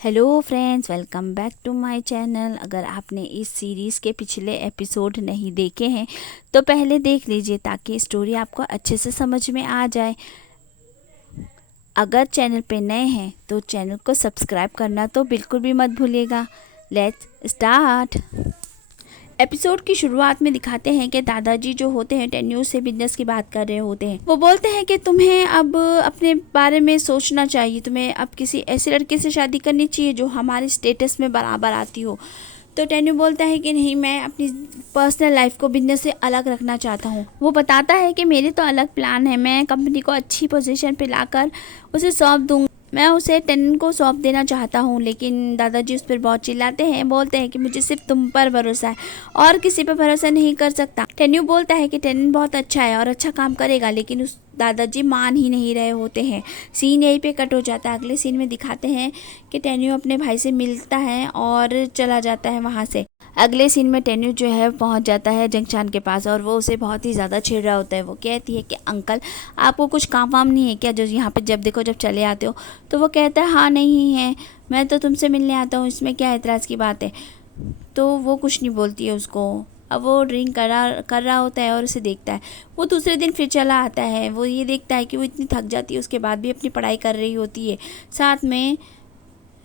Hello friends, welcome back to my channel. अगर आपने इस सीरीज़ के पिछले एपिसोड नहीं देखे हैं तो पहले देख लीजिए ताकि स्टोरी आपको अच्छे से समझ में आ जाए। अगर चैनल पे नए हैं तो चैनल को सब्सक्राइब करना तो बिल्कुल भी मत भूलिएगा। Let's start. एपिसोड की शुरुआत में दिखाते हैं कि दादाजी जो होते हैं टेन्यू से बिजनेस की बात कर रहे होते हैं। वो बोलते हैं कि तुम्हें अब अपने बारे में सोचना चाहिए, तुम्हें अब किसी ऐसे लड़के से शादी करनी चाहिए जो हमारे स्टेटस में बराबर आती हो। तो टेन्यू बोलता है कि नहीं, मैं अपनी पर्सनल लाइफ को बिजनेस से अलग रखना चाहता हूँ। वो बताता है कि मेरे तो अलग प्लान है, मैं कंपनी को अच्छी पोजीशन पे लाकर उसे सौंप दूँगा, मैं उसे टेनेंट को सौंप देना चाहता हूँ। लेकिन दादाजी उस पर बहुत चिल्लाते हैं, बोलते हैं कि मुझे सिर्फ तुम पर भरोसा है और किसी पर भरोसा नहीं कर सकता। टेन्यू बोलता है कि टेनेंट बहुत अच्छा है और अच्छा काम करेगा, लेकिन उस दादाजी मान ही नहीं रहे होते हैं। सीन यहीं पे कट हो जाता है। अगले सीन में दिखाते हैं कि टेन्यू अपने भाई से मिलता है और चला जाता है वहाँ से। अगले सीन में टेन्यू जो है पहुंच जाता है जंगचान के पास और वो उसे बहुत ही ज़्यादा छेड़ रहा होता है। वो कहती है कि अंकल, आपको कुछ काम वाम नहीं है क्या जो यहाँ पे जब देखो जब चले आते हो? तो वो कहता है हाँ नहीं है, मैं तो तुमसे मिलने आता हूँ, इसमें क्या एतराज़ की बात है। तो वो कुछ नहीं बोलती है उसको। अब वो ड्रिंक कर रहा होता है और उसे देखता है। वो दूसरे दिन फिर चला आता है। वो ये देखता है कि वो इतनी थक जाती है, उसके बाद भी अपनी पढ़ाई कर रही होती है, साथ में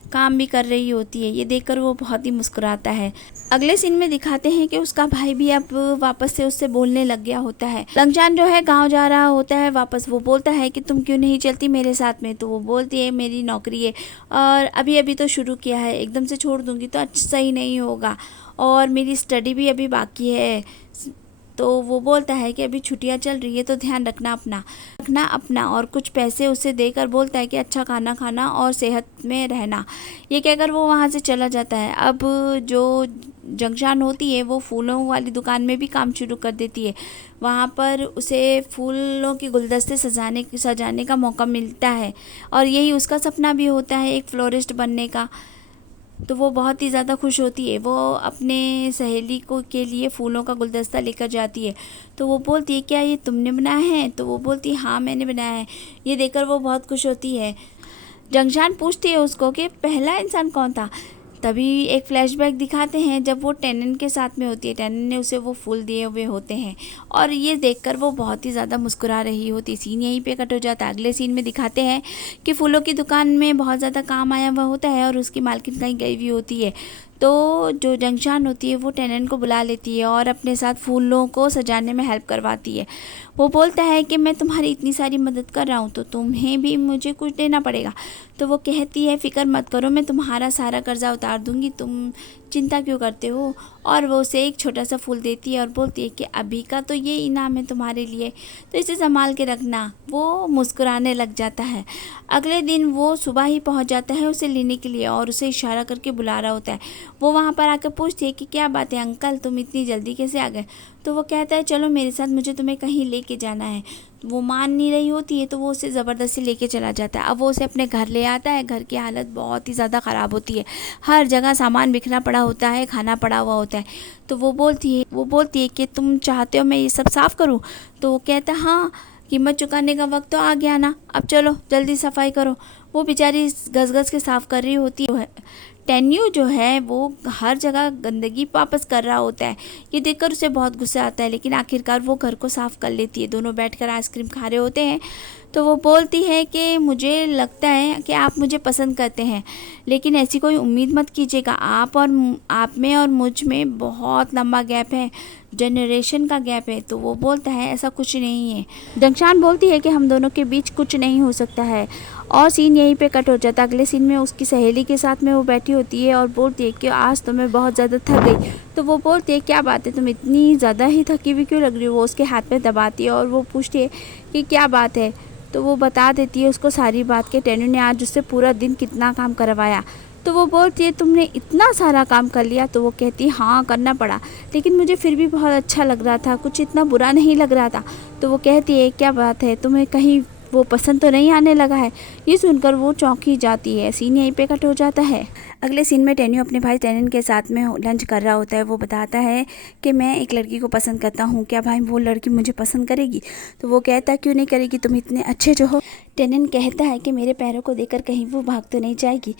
काम भी कर रही होती है। ये देखकर वो बहुत ही मुस्कुराता है। अगले सीन में दिखाते हैं कि उसका भाई भी अब वापस से उससे बोलने लग गया होता है। लंगचान जो है गांव जा रहा होता है वापस। वो बोलता है कि तुम क्यों नहीं चलती मेरे साथ में? तो वो बोलती है मेरी नौकरी है और अभी अभी तो शुरू किया है, एकदम से छोड़ दूंगी तो अच्छा सही नहीं होगा, और मेरी स्टडी भी अभी बाकी है। तो वो बोलता है कि अभी छुट्टियां चल रही है तो ध्यान रखना अपना, और कुछ पैसे उसे देकर बोलता है कि अच्छा खाना खाना और सेहत में रहना। ये कहकर वो वहाँ से चला जाता है। अब जो जंगशान होती है वो फूलों वाली दुकान में भी काम शुरू कर देती है। वहाँ पर उसे फूलों के गुलदस्ते सजाने का मौका मिलता है और यही उसका सपना भी होता है, एक फ्लोरिस्ट बनने का। तो वो बहुत ही ज़्यादा खुश होती है। वो अपने सहेली को के लिए फूलों का गुलदस्ता लेकर जाती है। तो वो बोलती है क्या ये तुमने बनाया है? तो वो बोलती है हाँ मैंने बनाया है। ये देखकर वो बहुत खुश होती है। जंगशान पूछती है उसको कि पहला इंसान कौन था। तभी एक फ्लैशबैक दिखाते हैं जब वो टेनेंट के साथ में होती है। टेनेंट ने उसे वो फूल दिए हुए होते हैं और ये देखकर वो बहुत ही ज़्यादा मुस्कुरा रही होती। सीन यहीं पे कट हो जाता है। अगले सीन में दिखाते हैं कि फूलों की दुकान में बहुत ज़्यादा काम आया हुआ होता है और उसकी मालकिन कहीं गई हुई होती है। तो जो जंगशान होती है वो टेनेंट को बुला लेती है और अपने साथ फूलों को सजाने में हेल्प करवाती है। वो बोलता है कि मैं तुम्हारी इतनी सारी मदद कर रहा हूँ तो तुम्हें भी मुझे कुछ देना पड़ेगा। तो वो कहती है फ़िक्र मत करो, मैं तुम्हारा सारा कर्जा उतार दूंगी, तुम चिंता क्यों करते हो। और वो उसे एक छोटा सा फूल देती है और बोलती है कि अभी का तो ये इनाम है तुम्हारे लिए, तो इसे संभाल के रखना। वो मुस्कुराने लग जाता है। अगले दिन वो सुबह ही पहुंच जाता है उसे लेने के लिए और उसे इशारा करके बुला रहा होता है। वो वहाँ पर आकर पूछती है कि क्या बात है अंकल, तुम इतनी जल्दी कैसे आ गए? तो वो कहता है चलो मेरे साथ, मुझे तुम्हें कहीं लेके जाना है। वो मान नहीं रही होती है तो वो उसे ज़बरदस्ती लेके चला जाता है। अब वो उसे अपने घर ले आता है। घर की हालत बहुत ही ज़्यादा ख़राब होती है, हर जगह सामान बिखरा पड़ा होता है, खाना पड़ा हुआ होता है। तो वो बोलती है कि तुम चाहते हो मैं ये सब साफ़ करूँ? तो वो कहता है हाँ, कीमत चुकाने का वक्त तो आ गया ना, अब चलो जल्दी सफाई करो। वो बेचारी घस घस के साफ़ कर रही होती है। टेन्यू जो है वो हर जगह गंदगी वापस कर रहा होता है। ये देखकर उसे बहुत गुस्सा आता है, लेकिन आखिरकार वो घर को साफ़ कर लेती है। दोनों बैठकर आइसक्रीम खा रहे होते हैं। तो वो बोलती है कि मुझे लगता है कि आप मुझे पसंद करते हैं, लेकिन ऐसी कोई उम्मीद मत कीजिएगा। आप में और मुझ में बहुत लंबा गैप है, जनरेशन का गैप है। तो वो बोलता है ऐसा कुछ नहीं है। जंगशान बोलती है कि हम दोनों के बीच कुछ नहीं हो सकता है और सीन यहीं पे कट हो जाता है। अगले सीन में उसकी सहेली के साथ में वो बैठी होती है और बोलती है कि आज तो मैं बहुत ज़्यादा थक गई। तो वो बोलती है क्या बात है, तुम इतनी ज़्यादा ही थकी हुई क्यों लग रही हो? वो उसके हाथ में दबाती है और वो पूछती है कि क्या बात है। तो वो बता देती है उसको सारी बात कि टेन्यू ने आज उससे पूरा दिन कितना काम करवाया। तो वो बोलती है तुमने इतना सारा काम कर लिया? तो वो कहती है हाँ करना पड़ा, लेकिन मुझे फिर भी बहुत अच्छा लग रहा था, कुछ इतना बुरा नहीं लग रहा था। तो वो कहती है क्या बात है, तुम्हें कहीं वो पसंद तो नहीं आने लगा है? ये सुनकर वो चौंकी जाती है। सीन यहीं पे कट हो जाता है। अगले सीन में टेन्यू अपने भाई टेनेंट के साथ में लंच कर रहा होता है। वो बताता है कि मैं एक लड़की को पसंद करता हूँ, क्या भाई वो लड़की मुझे पसंद करेगी? तो वो कहता है क्यों नहीं करेगी, तुम इतने अच्छे जो हो। टेनेंट कहता है कि मेरे पैरों को देखकर कहीं वो भाग तो नहीं जाएगी।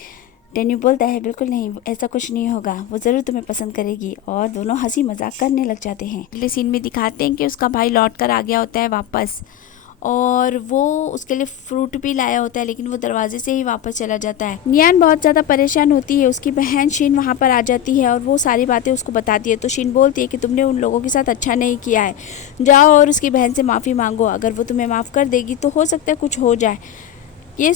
टेन्यू बोलता है बिल्कुल नहीं, ऐसा कुछ नहीं होगा, वो ज़रूर तुम्हें पसंद करेगी। और दोनों हंसी मजाक करने लग जाते हैं। अगले सीन में दिखाते हैं कि उसका भाई लौट कर आ गया होता है वापस, और वो उसके लिए फ्रूट भी लाया होता है, लेकिन वो दरवाजे से ही वापस चला जाता है। नियान बहुत ज़्यादा परेशान होती है। उसकी बहन शीन वहाँ पर आ जाती है और वो सारी बातें उसको बताती है। तो शीन बोलती है कि तुमने उन लोगों के साथ अच्छा नहीं किया है, जाओ और उसकी बहन से माफ़ी मांगो, अगर वो तुम्हें माफ़ कर देगी तो हो सकता है कुछ हो जाए। ये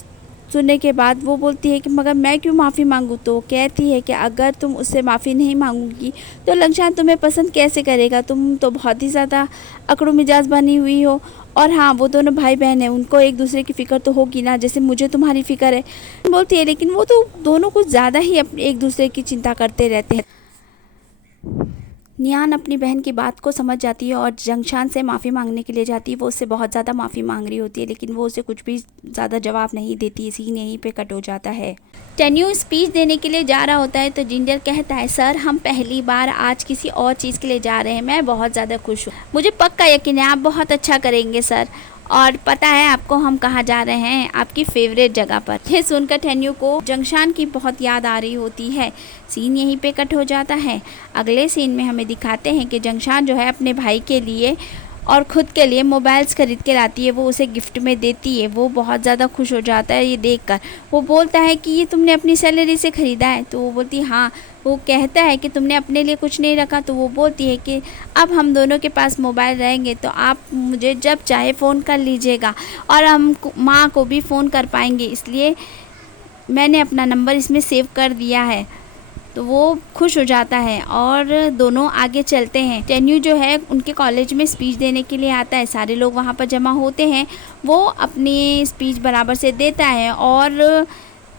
सुनने के बाद वो बोलती है कि मगर मैं क्यों माफ़ी मांगूँ। तो कहती है कि अगर तुम उससे माफ़ी नहीं मांगोगी तो लंगशान तुम्हें पसंद कैसे करेगा, तुम तो बहुत ही ज़्यादा अकड़ू मिजाज बनी हुई हो। और हाँ, वो दोनों भाई बहन हैं, उनको एक दूसरे की फ़िक्र तो होगी ना, जैसे मुझे तुम्हारी फ़िक्र है। बोलती है लेकिन वो तो दोनों कुछ ज़्यादा ही एक दूसरे की चिंता करते रहते हैं। नियान अपनी बहन की बात को समझ जाती है और जंगशान से माफ़ी मांगने के लिए जाती है। वो उससे बहुत ज़्यादा माफ़ी मांग रही होती है, लेकिन वो उसे कुछ भी ज़्यादा जवाब नहीं देती। सीन यहीं पे कट हो जाता है। टेन्यू स्पीच देने के लिए जा रहा होता है तो जिंजर कहता है सर, हम पहली बार आज किसी और चीज़ के लिए जा रहे हैं, मैं बहुत ज़्यादा खुश हूँ, मुझे पक्का यकीन है आप बहुत अच्छा करेंगे सर। और पता है आपको हम कहाँ जा रहे हैं, आपकी फेवरेट जगह पर। ये सुनकर टेन्यू को जंगशान की बहुत याद आ रही होती है। सीन यहीं पे कट हो जाता है। अगले सीन में हमें दिखाते हैं कि जंगशान जो है अपने भाई के लिए और ख़ुद के लिए मोबाइल्स खरीद के लाती है, वो उसे गिफ्ट में देती है। वो बहुत ज़्यादा खुश हो जाता है ये देखकर। वो बोलता है कि ये तुमने अपनी सैलरी से ख़रीदा है। तो वो बोलती है हाँ। वो कहता है कि तुमने अपने लिए कुछ नहीं रखा। तो वो बोलती है कि अब हम दोनों के पास मोबाइल रहेंगे तो आप मुझे जब चाहे फ़ोन कर लीजिएगा और हम माँ को भी फ़ोन कर पाएंगे, इसलिए मैंने अपना नंबर इसमें सेव कर दिया है। तो वो खुश हो जाता है और दोनों आगे चलते हैं। टेन्यू जो है उनके कॉलेज में स्पीच देने के लिए आता है। सारे लोग वहाँ पर जमा होते हैं। वो अपनी स्पीच बराबर से देता है और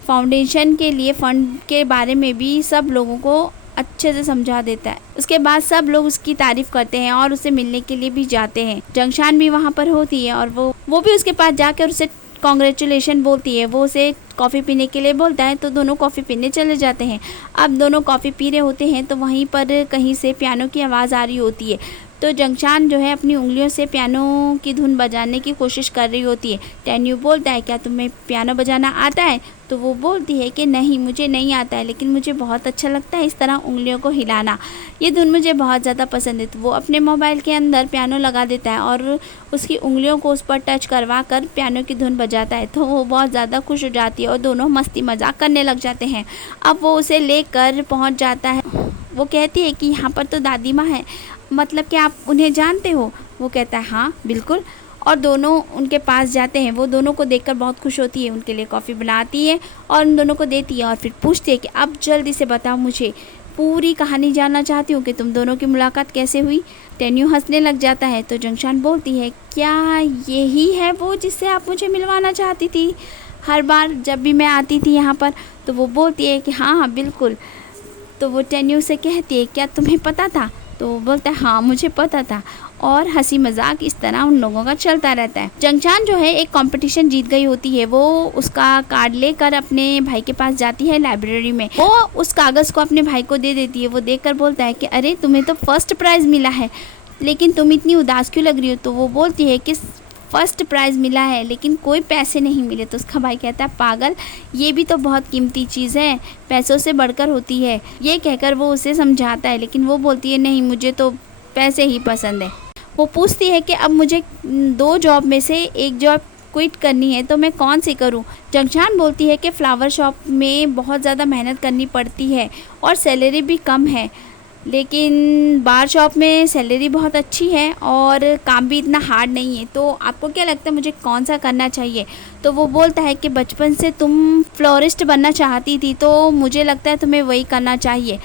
फाउंडेशन के लिए फ़ंड के बारे में भी सब लोगों को अच्छे से समझा देता है। उसके बाद सब लोग उसकी तारीफ़ करते हैं और उसे मिलने के लिए भी जाते हैं। जंगशान भी वहाँ पर होती है और वो भी उसके पास जाकर उसे कॉन्ग्रेचुलेशन बोलती है। वो उसे कॉफ़ी पीने के लिए बोलता है तो दोनों कॉफ़ी पीने चले जाते हैं। अब दोनों कॉफ़ी पी रहे होते हैं तो वहीं पर कहीं से पियानो की आवाज़ आ रही होती है। तो जंगशान जो है अपनी उंगलियों से पियानो की धुन बजाने की कोशिश कर रही होती है। टेन्यू बोलता है क्या तुम्हें पियानो बजाना आता है। तो वो बोलती है कि नहीं, मुझे नहीं आता है, लेकिन मुझे बहुत अच्छा लगता है इस तरह उंगलियों को हिलाना, ये धुन मुझे बहुत ज़्यादा पसंद है। तो वो अपने मोबाइल के अंदर पियानो लगा देता है और उसकी उंगलियों को उस पर टच करवा कर पियानो की धुन बजाता है। तो वो बहुत ज़्यादा खुश हो जाती है और दोनों मस्ती मजाक करने लग जाते हैं। अब वो उसे लेकर पहुंच जाता है। वो कहती है कि यहाँ पर तो दादी माँ है, मतलब कि आप उन्हें जानते हो। वो कहता है हाँ बिल्कुल। और दोनों उनके पास जाते हैं। वो दोनों को देखकर बहुत खुश होती है, उनके लिए कॉफ़ी बनाती है और उन दोनों को देती है और फिर पूछती है कि अब जल्दी से बताओ, मुझे पूरी कहानी जानना चाहती हूँ कि तुम दोनों की मुलाकात कैसे हुई। टेन्यू हंसने लग जाता है। तो जंगशान बोलती है क्या यही है वो जिससे आप मुझे मिलवाना चाहती थी हर बार जब भी मैं आती थी यहाँ पर। तो वो बोलती है कि हाँ हाँ बिल्कुल। तो वो टेन्यू से कहती है क्या तुम्हें पता था। तो वो बोलता है हाँ मुझे पता था। और हंसी मजाक इस तरह उन लोगों का चलता रहता है। जंगशान जो है एक कंपटीशन जीत गई होती है। वो उसका कार्ड लेकर अपने भाई के पास जाती है लाइब्रेरी में। वो उस कागज़ को अपने भाई को दे देती है। वो देखकर बोलता है कि अरे तुम्हें तो फर्स्ट प्राइज़ मिला है, लेकिन तुम इतनी उदास क्यों लग रही हो। तो वो बोलती है कि फर्स्ट प्राइज़ मिला है लेकिन कोई पैसे नहीं मिले। तो उसका भाई कहता है पागल, ये भी तो बहुत कीमती चीज़ है, पैसों से बढ़कर होती है। ये कहकर वो उसे समझाता है, लेकिन वो बोलती है नहीं, मुझे तो पैसे ही पसंद है। वो पूछती है कि अब मुझे 2 जॉब में से एक जॉब क्विट करनी है तो मैं कौन सी करूं। जंगशान बोलती है कि फ्लावर शॉप में बहुत ज़्यादा मेहनत करनी पड़ती है और सैलरी भी कम है, लेकिन बार शॉप में सैलरी बहुत अच्छी है और काम भी इतना हार्ड नहीं है। तो आपको क्या लगता है मुझे कौन सा करना चाहिए। तो वो बोलता है कि बचपन से तुम फ्लोरिस्ट बनना चाहती थी, तो मुझे लगता है तुम्हें वही करना चाहिए।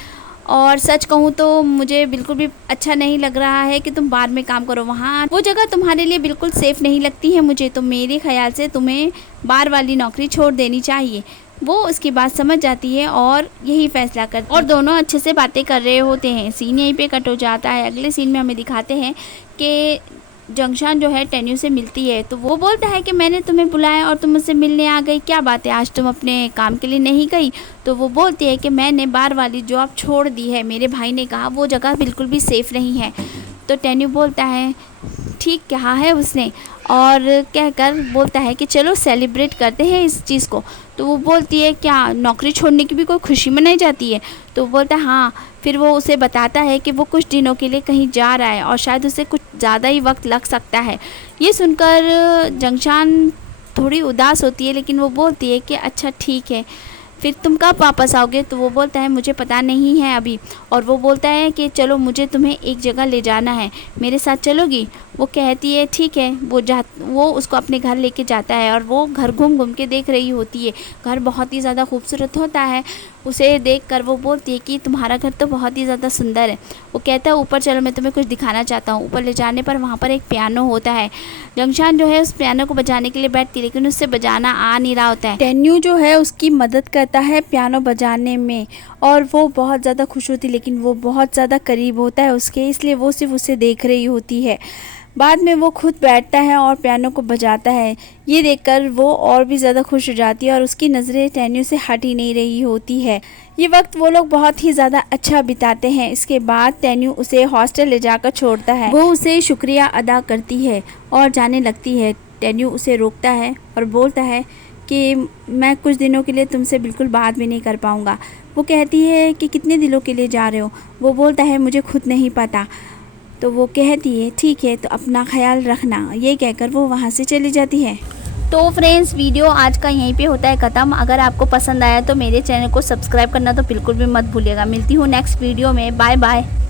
और सच कहूँ तो मुझे बिल्कुल भी अच्छा नहीं लग रहा है कि तुम बार में काम करो, वहाँ वो जगह तुम्हारे लिए बिल्कुल सेफ़ नहीं लगती है मुझे। तो मेरे ख्याल से तुम्हें बार वाली नौकरी छोड़ देनी चाहिए। वो उसकी बात समझ जाती है और यही फैसला करती है और दोनों अच्छे से बातें कर रहे होते हैं। सीन यहीं पे कट हो जाता है। अगले सीन में हमें दिखाते हैं कि जंगशान जो है टेन्यू से मिलती है। तो वो बोलता है कि मैंने तुम्हें बुलाया और तुम मुझसे मिलने आ गई, क्या बात है, आज तुम अपने काम के लिए नहीं गई। तो वो बोलती है कि मैंने बार वाली जॉब छोड़ दी है, मेरे भाई ने कहा वो जगह बिल्कुल भी सेफ़ नहीं है। तो टेन्यू बोलता है ठीक कहा है उसने। और कहकर बोलता है कि चलो सेलिब्रेट करते हैं इस चीज़ को। तो वो बोलती है क्या नौकरी छोड़ने की भी कोई खुशी मनाई जाती है? तो वो बोलता है हाँ। फिर वो उसे बताता है कि वो कुछ दिनों के लिए कहीं जा रहा है और शायद उसे कुछ ज़्यादा ही वक्त लग सकता है। ये सुनकर जंगशान थोड़ी उदास होती है, लेकिन वो बोलती है कि अच्छा ठीक है, फिर तुम कब वापस आओगे? तो वो बोलता है मुझे पता नहीं है अभी। और वो बोलता है कि चलो मुझे तुम्हें एक जगह ले जाना है, मेरे साथ चलोगी? वो कहती है ठीक है। वो उसको अपने घर लेके जाता है और वो घर घूम घूम के देख रही होती है। घर बहुत ही ज़्यादा खूबसूरत होता है। उसे देखकर वो बोलती है कि तुम्हारा घर तो बहुत ही ज़्यादा सुंदर है। वो कहता है ऊपर चलो, मैं तुम्हें कुछ दिखाना चाहता हूँ। ऊपर ले जाने पर वहाँ पर एक पियानो होता है। जंगशान जो है उस पियानो को बजाने के लिए बैठती है, लेकिन उससे बजाना आ नहीं रहा होता है। टेन्यू जो है उसकी मदद करता है पियानो बजाने में और वो बहुत ज़्यादा खुश होती है, लेकिन वो बहुत ज़्यादा करीब होता है उसके, इसलिए वो सिर्फ उसे देख रही होती है। बाद में वो खुद बैठता है और पियानो को बजाता है। ये देखकर वो और भी ज़्यादा खुश हो जाती है और उसकी नज़रें टेन्यू से हट ही नहीं रही होती है। ये वक्त वो लोग बहुत ही ज़्यादा अच्छा बिताते हैं। इसके बाद टेन्यू उसे हॉस्टल ले जाकर छोड़ता है। वो उसे शुक्रिया अदा करती है और जाने लगती है। टेन्यू उसे रोकता है और बोलता है कि मैं कुछ दिनों के लिए तुमसे बिल्कुल बात भी नहीं कर पाऊँगा। वो कहती है कि कितने दिनों के लिए जा रहे हो? वो बोलता है मुझे खुद नहीं पता। तो वो कहती है ठीक है, तो अपना ख्याल रखना। ये कहकर वो वहाँ से चली जाती है। तो फ्रेंड्स, वीडियो आज का यहीं पे होता है ख़त्म। अगर आपको पसंद आया तो मेरे चैनल को सब्सक्राइब करना तो बिल्कुल भी मत भूलिएगा। मिलती हूँ नेक्स्ट वीडियो में। Bye bye.